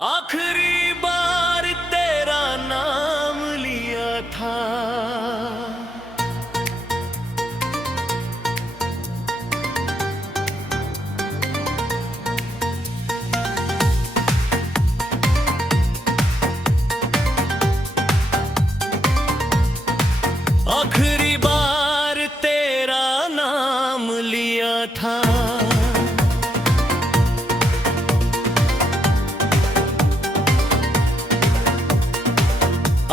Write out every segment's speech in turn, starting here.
आखिरी बार तेरा नाम लिया था। आखिरी बार तेरा नाम लिया था।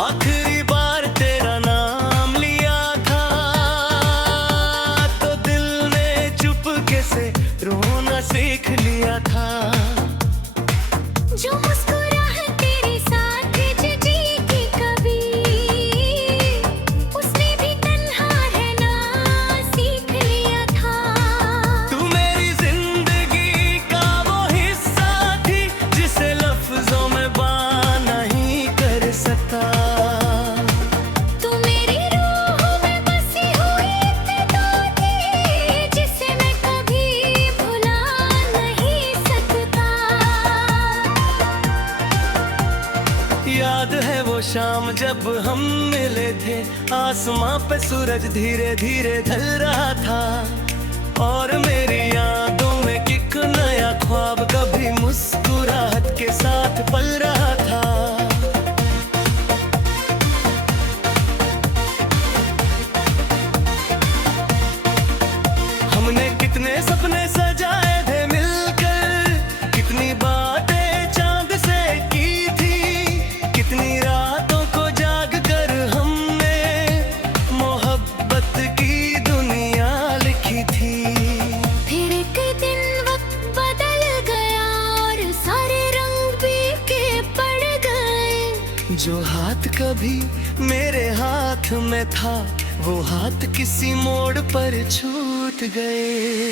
आखिरी बार तेरा नाम लिया था तो दिल ने चुपके से रोना सीख लिया था। जो मुस्कुराहट तेरे साथ जी की कभी, उसने भी तन्हा रहना सीख लिया था। तू मेरी जिंदगी का वो हिस्सा थी जिसे लफ्जों में बयां नहीं कर सकता। तू मेरी रूह में बसी हुई इब्तिदा थी जिसे मैं कभी भुला नहीं सकता। याद है वो शाम जब हम मिले थे, आसमां पे सूरज धीरे धीरे ढल रहा था और मेरी यादों में एक नया ख्वाब कभी मुस्कुराहट के साथ पल रहा था। हमने कितने सपने सजाए थे मिलकर, कितनी बातें चांद से की थी, कितनी रातों को जाग कर हमने मोहब्बत की दुनिया लिखी थी। फिर एक दिन वक्त बदल गया और सारे रंग फीके पड़ गए। जो हाथ कभी मेरे हाथ में था वो हाथ किसी मोड़ पर छूट गए।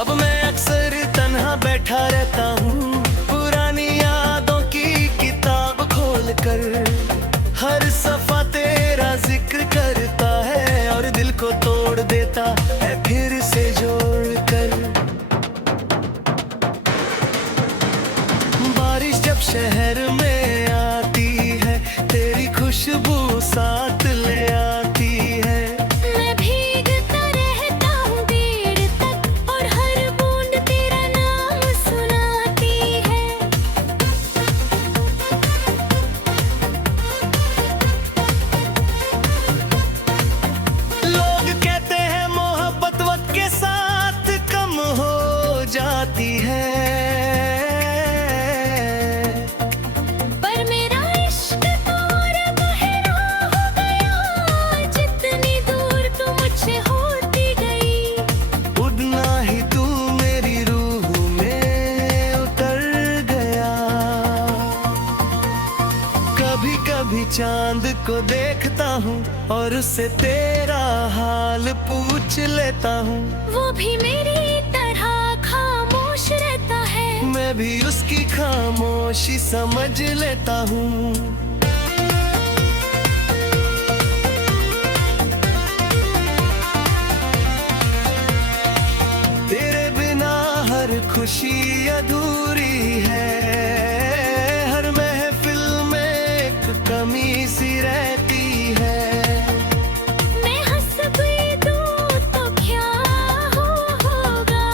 अब मैं अक्सर तन्हा बैठा रहता हूँ, पुरानी यादों की किताब खोल कर। हर सफा तेरा जिक्र करता है और दिल को तोड़ देता है फिर से जोड़ कर। बारिश जब शहर में आती है, तेरी खुशबू साथ ले आती है। मैं भीगता रहता हूँ देर तक और हर बूंद तेरा नाम सुनाती है। लोग कहते हैं मोहब्बत वक्त के साथ कम हो जाती है, पर मेरा इश्क तो और गहरा हो गया जितनी दूर तू मुझसे होती गई। उड़ना ही तू मेरी रूह में उतर गया। कभी कभी चांद को देखता हूँ और उससे तेरा हाल पूछ लेता हूँ। वो भी मेरी तरह खामोश रहता है। मैं भी उसकी खामोशी समझ लेता हूँ। तेरे बिना हर खुशी अधूरी है, हर महफिल में एक कमी सी रहती है। मैं हंस भी दूँ तो क्या होगा,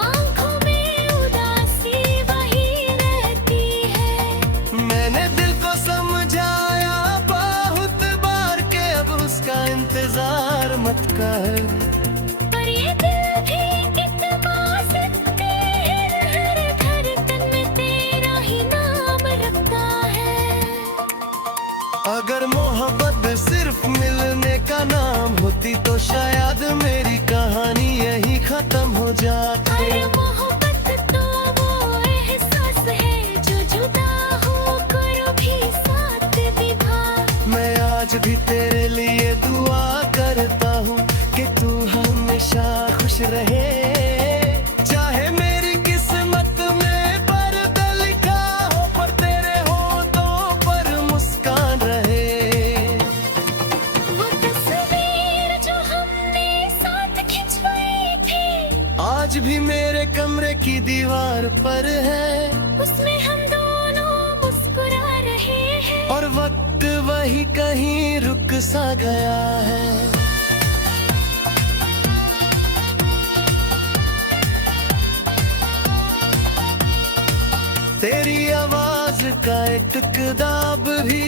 आँखों में उदासी वही रहती है। मैंने दिल को समझाया बहुत बार के अब उसका इंतजार मत कर। पर ये दिल भी इतना सकते हैं, हर धड़कन में तेरा ही नाम रखता है। अगर मोहब्बत सिर्फ मिलने का नाम होती तो शायद मेरी कहानी यही खत्म हो जाती। और मोहब्बत तो वो एहसास है जो जुदा होकर भी साथ निभा। मैं आज भी तेरे लिए दुआ करता हूँ कि तू हमेशा खुश रहे। चाहे मेरी किस्मत में पर्दा लिखा हो पर तेरे होठों पर मुस्कान रहे। वो तस्वीर जो हमने साथ खिंचवाई थी आज भी मेरे कमरे की दीवार पर है। उस कहीं कहीं रुक सा गया है। तेरी आवाज का एक टुकदाब भी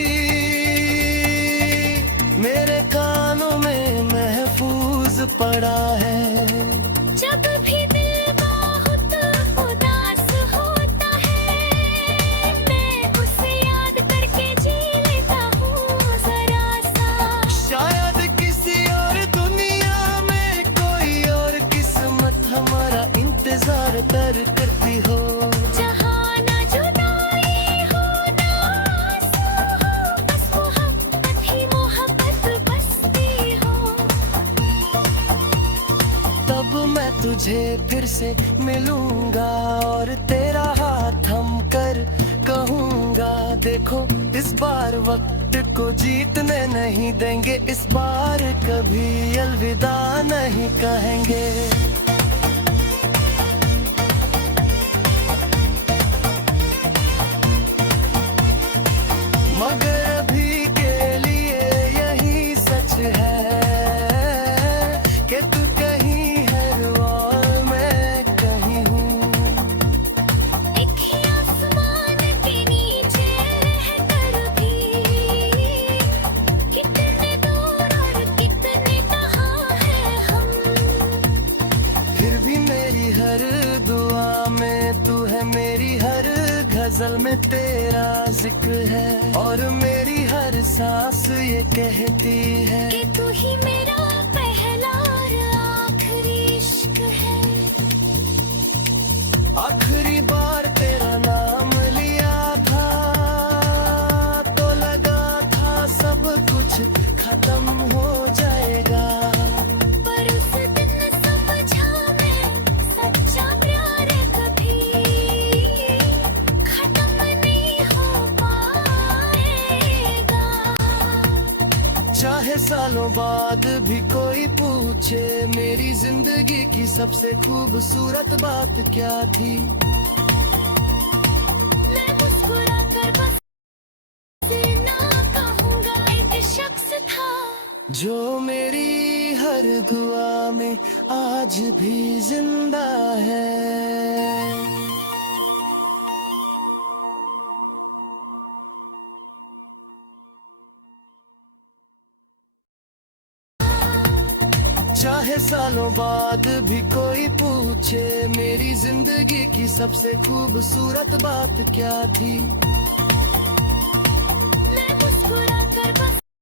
मेरे कानों में महफूज पड़ा है। जब भी दिल बहुत उदास होता है, मैं उसे याद करके जी लेता हूँ जरा सा। शायद किसी और दुनिया में कोई और किस्मत हमारा इंतजार करती हो। जहाँ ना जुदाई हो ना आंसू हो, बस मोहब्बत ही मोहब्बत बसती हो। तब मैं तुझे फिर से मिलूंगा और तेरा हाथ थम कर कहूंगा, देखो इस बार वक्त को जीतने नहीं देंगे, इस बार कभी अलविदा नहीं कहेंगे। मगर अभी के लिए यही सच है कि तू कहीं है और मैं कहीं हूँ। एक ही आसमान के नीचे रहकर भी कितने दूर और कितने कहाँ हैं हम। फिर भी मेरी हर दुआ में तू है, मेरी हर गजल में तेरा जिक्र है, और मेरी हर सांस ये कहती है कि तू ही मेरा पहला और आखिरी इश्क है। आखिरी बार तेरा नाम लिया था तो लगा था सब कुछ खत्म हो जाएगा। पर उस दिन समझा मैं, सच्चा प्यार कभी खत्म नहीं हो पाएगा। चाहे सालों बाद भी कोई पूछे मेरी जिंदगी की सबसे खूबसूरत बात क्या थी, मैं मुस्कुरा कर बस ना कहूँगा, एक शख्स था जो मेरी हर दुआ में आज भी जिंदा है। चाहे सालों बाद भी कोई पूछे मेरी जिंदगी की सबसे खूबसूरत बात क्या थी,